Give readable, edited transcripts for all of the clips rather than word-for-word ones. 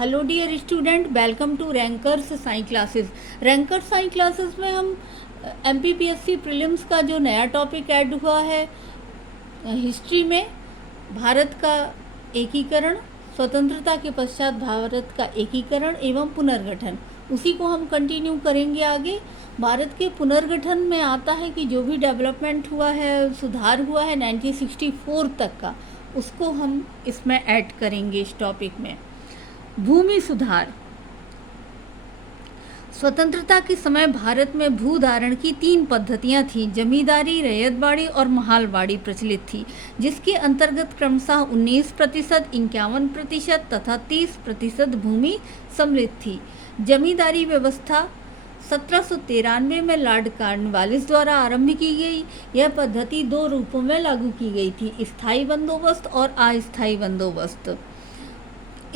Hello dear student, welcome to Rankers science classes. Rankers science classes में हम MPPSC prelims का जो नया टॉपिक ऐड हुआ है हिस्ट्री में, भारत का एकीकरण, स्वतंत्रता के पश्चात भारत का एकीकरण एवं पुनर्गठन, उसी को हम कंटिन्यू करेंगे आगे। भारत के पुनर्गठन में आता है कि जो भी डेवलपमेंट हुआ है, सुधार हुआ है 1964 तक का, उसको हम इसमें ऐड करेंगे इस टॉपिक में। भूमि सुधार। स्वतंत्रता के समय भारत में भूधारण की 3 पद्धतियां थीं, जमींदारी, रैयतवाड़ी और महालवाड़ी प्रचलित थी, जिसके अंतर्गत क्रमशः 19%, 51% तथा 30% भूमि सम्मिलित थी। जमींदारी व्यवस्था 1793 में लॉर्ड कॉर्नवालिस द्वारा आरंभ की गई। यह पद्धति 2 रूपों में लागू की गई थी, स्थायी बंदोबस्त और अस्थायी बंदोबस्त।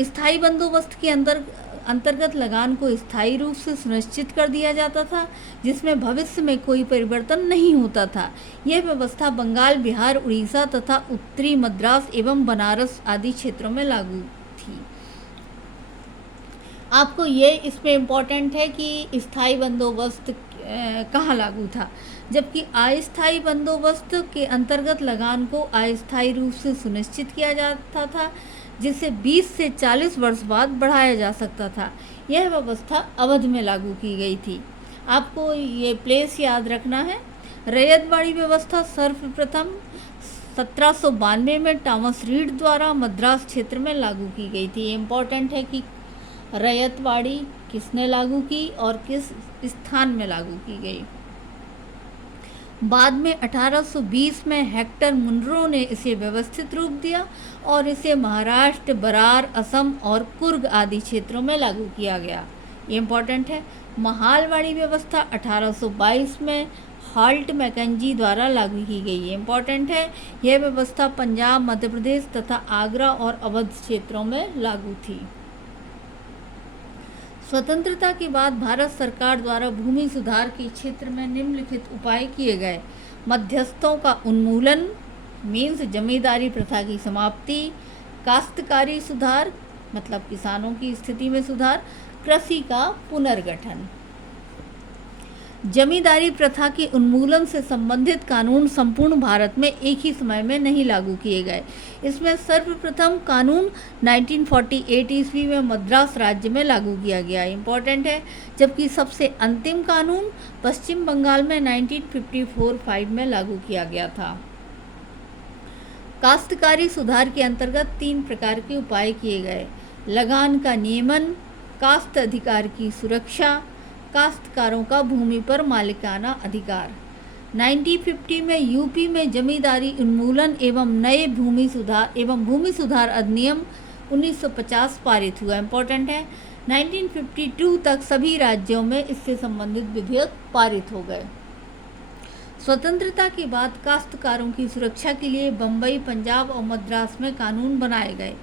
स्थायी बंदोबस्त के अंतर्गत लगान को स्थायी रूप से सुनिश्चित कर दिया जाता था, जिसमें भविष्य में कोई परिवर्तन नहीं होता था। यह व्यवस्था बंगाल, बिहार, उड़ीसा तथा उत्तरी मद्रास एवं बनारस आदि क्षेत्रों में लागू थी। आपको ये इसमें इम्पोर्टेंट है कि स्थायी बंदोबस्त कहाँ लागू था, जबकि अस्थायी बंदोबस्त के अंतर्गत लगान को अस्थायी रूप से सुनिश्चित किया जाता था, जिसे 20 से 40 वर्ष बाद बढ़ाया जा सकता था। यह व्यवस्था अवध में लागू की गई थी। आपको ये प्लेस याद रखना है। रैयतवाड़ी व्यवस्था सर्वप्रथम 1792 में थॉमस रीड द्वारा मद्रास क्षेत्र में लागू की गई थी। इम्पोर्टेंट है कि रैयतवाड़ी किसने लागू की और किस स्थान में लागू की गई। बाद में 1820 में हेक्टर मुनरो ने इसे व्यवस्थित रूप दिया और इसे महाराष्ट्र, बरार, असम और कुर्ग आदि क्षेत्रों में लागू किया गया। ये इम्पोर्टेंट है। महालवाड़ी व्यवस्था 1822 में हॉल्ट मैकेंजी द्वारा लागू की गई। ये इम्पोर्टेंट है। यह व्यवस्था पंजाब, मध्य प्रदेश तथा आगरा और अवध क्षेत्रों में लागू थी। स्वतंत्रता के बाद भारत सरकार द्वारा भूमि सुधार के क्षेत्र में निम्नलिखित उपाय किए गए। मध्यस्थों का उन्मूलन मीन्स जमींदारी प्रथा की समाप्ति, काश्तकारी सुधार मतलब किसानों की स्थिति में सुधार, कृषि का पुनर्गठन। जमींदारी प्रथा के उन्मूलन से संबंधित कानून संपूर्ण भारत में एक ही समय में नहीं लागू किए गए। इसमें सर्वप्रथम कानून 1948 ईस्वी में मद्रास राज्य में लागू किया गया, इम्पोर्टेंट है, जबकि सबसे अंतिम कानून पश्चिम बंगाल में 1954-5 में लागू किया गया था। काश्तकारी सुधार के अंतर्गत 3 प्रकार के उपाय किए गए। लगान का नियमन, काश्त अधिकार की सुरक्षा, काश्तकारों का भूमि पर मालिकाना अधिकार। 1950 में यूपी में जमींदारी उन्मूलन एवं नए भूमि सुधार अधिनियम 1950 पारित हुआ, इम्पोर्टेंट है। 1952 तक सभी राज्यों में इससे संबंधित विधेयक पारित हो गए। स्वतंत्रता के बाद काश्तकारों की सुरक्षा के लिए बम्बई, पंजाब और मद्रास में कानून बनाए गए।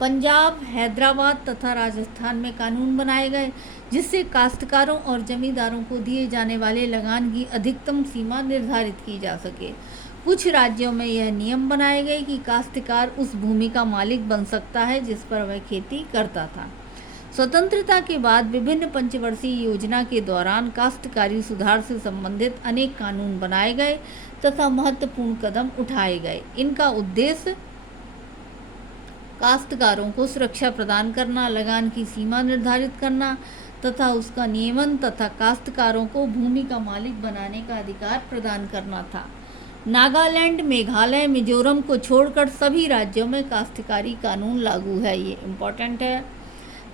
पंजाब, हैदराबाद तथा राजस्थान में कानून बनाए गए, जिससे काश्तकारों और जमींदारों को दिए जाने वाले लगान की अधिकतम सीमा निर्धारित की जा सके। कुछ राज्यों में यह नियम बनाए गए कि काश्तकार उस भूमि का मालिक बन सकता है जिस पर वह खेती करता था। स्वतंत्रता के बाद विभिन्न पंचवर्षीय योजना के दौरान काश्तकारी सुधार से संबंधित अनेक कानून बनाए गए तथा महत्वपूर्ण कदम उठाए गए। इनका उद्देश्य काश्तकारों को सुरक्षा प्रदान करना, लगान की सीमा निर्धारित करना तथा उसका नियमन तथा काश्तकारों को भूमि का मालिक बनाने का अधिकार प्रदान करना था। नागालैंड, मेघालय, मिजोरम को छोड़कर सभी राज्यों में काश्तकारी कानून लागू है, ये इम्पोर्टेंट है।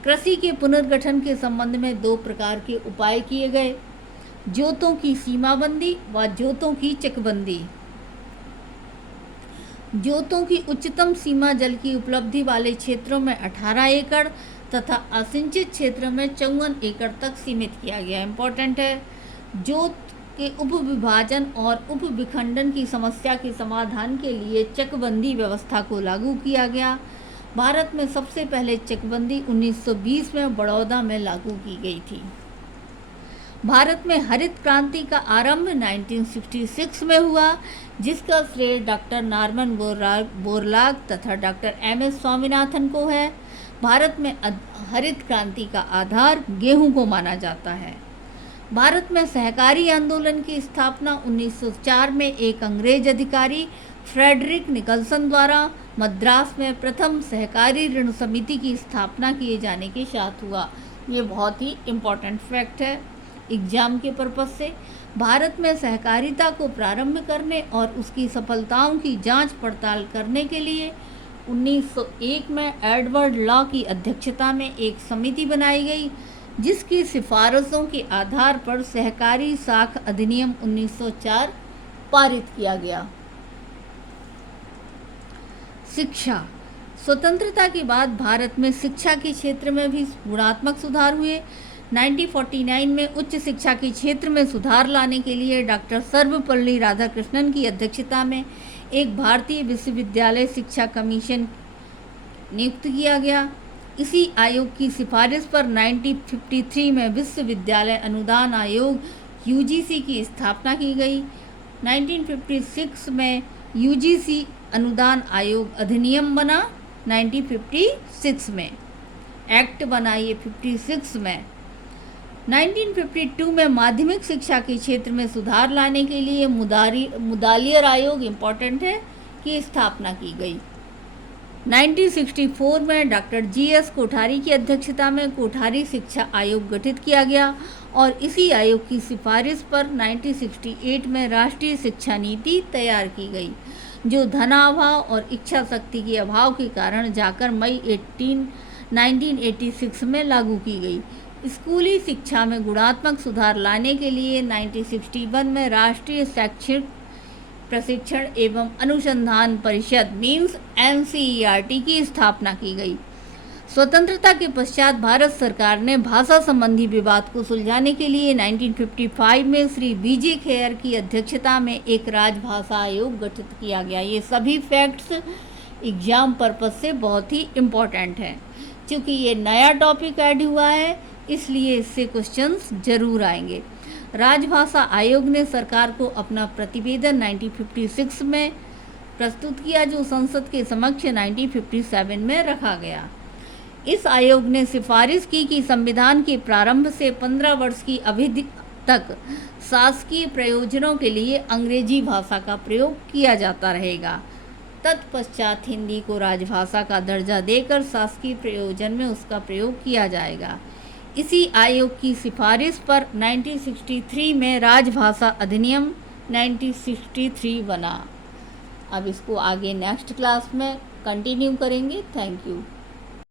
कृषि के पुनर्गठन के संबंध में 2 प्रकार के उपाय किए गए, जोतों की सीमाबंदी व जोतों की चकबंदी। जोतों की उच्चतम सीमा जल की उपलब्धि वाले क्षेत्रों में 18 एकड़ तथा असिंचित क्षेत्र में 54 एकड़ तक सीमित किया गया, इम्पोर्टेंट है। जोत के उपविभाजन और उपविखंडन की समस्या के समाधान के लिए चकबंदी व्यवस्था को लागू किया गया। भारत में सबसे पहले चकबंदी 1920 में बड़ौदा में लागू की गई थी। भारत में हरित क्रांति का आरंभ 1966 में हुआ, जिसका श्रेय डॉक्टर नॉर्मन बोरलॉग तथा डॉक्टर एम एस स्वामीनाथन को है। भारत में हरित क्रांति का आधार गेहूं को माना जाता है। भारत में सहकारी आंदोलन की स्थापना 1904 में एक अंग्रेज अधिकारी फ्रेडरिक निकलसन द्वारा मद्रास में प्रथम सहकारी ऋण समिति की स्थापना किए जाने के साथ हुआ। ये बहुत ही इम्पोर्टेंट फैक्ट है एग्जाम के पर्पज से। भारत में सहकारिता को प्रारंभ करने और उसकी सफलताओं की जांच पड़ताल करने के लिए 1901 में एडवर्ड लॉ की अध्यक्षता में एक समिति बनाई गई, जिसकी सिफारिशों के आधार पर सहकारी साख अधिनियम 1904 पारित किया गया। शिक्षा। स्वतंत्रता के बाद भारत में शिक्षा के क्षेत्र में भी गुणात्मक सुधार हुए। 1949 में उच्च शिक्षा के क्षेत्र में सुधार लाने के लिए डॉक्टर सर्वपल्ली राधाकृष्णन की अध्यक्षता में एक भारतीय विश्वविद्यालय शिक्षा कमीशन नियुक्त किया गया। इसी आयोग की सिफारिश पर 1953 में विश्वविद्यालय अनुदान आयोग यूजीसी की स्थापना की गई। 1956 में यूजीसी अनुदान आयोग अधिनियम बना। 1956 में एक्ट बना, ये 56 में। 1952 में माध्यमिक शिक्षा के क्षेत्र में सुधार लाने के लिए मुदालियर आयोग इम्पोर्टेंट है की स्थापना की गई। 1964 में डॉक्टर जीएस कोठारी की अध्यक्षता में कोठारी शिक्षा आयोग गठित किया गया और इसी आयोग की सिफारिश पर 1968 में राष्ट्रीय शिक्षा नीति तैयार की गई, जो धनाभाव और इच्छा शक्ति के अभाव के कारण जाकर मई 1986 में लागू की गई। स्कूली शिक्षा में गुणात्मक सुधार लाने के लिए 1961 में राष्ट्रीय शैक्षिक प्रशिक्षण एवं अनुसंधान परिषद मीन्स NCERT की स्थापना की गई। स्वतंत्रता के पश्चात भारत सरकार ने भाषा संबंधी विवाद को सुलझाने के लिए 1955 में श्री BG खेयर की अध्यक्षता में एक राजभाषा आयोग गठित किया गया। ये सभी फैक्ट्स एग्जाम पर्पज से बहुत ही इम्पोर्टेंट है। क्योंकि ये नया टॉपिक ऐड हुआ है, इसलिए इससे क्वेश्चंस जरूर आएंगे। राजभाषा आयोग ने सरकार को अपना प्रतिवेदन 1956 में प्रस्तुत किया, जो संसद के समक्ष 1957 में रखा गया। इस आयोग ने सिफारिश की कि संविधान के प्रारंभ से 15 वर्ष की अवधि तक शासकीय प्रयोजनों के लिए अंग्रेजी भाषा का प्रयोग किया जाता रहेगा। तत्पश्चात हिंदी को राजभाषा का दर्जा देकर शासकीय प्रयोजन में उसका प्रयोग किया जाएगा। इसी आयोग की सिफारिश पर 1963 में राजभाषा अधिनियम 1963 बना। अब इसको आगे नेक्स्ट क्लास में कंटिन्यू करेंगे। Thank you.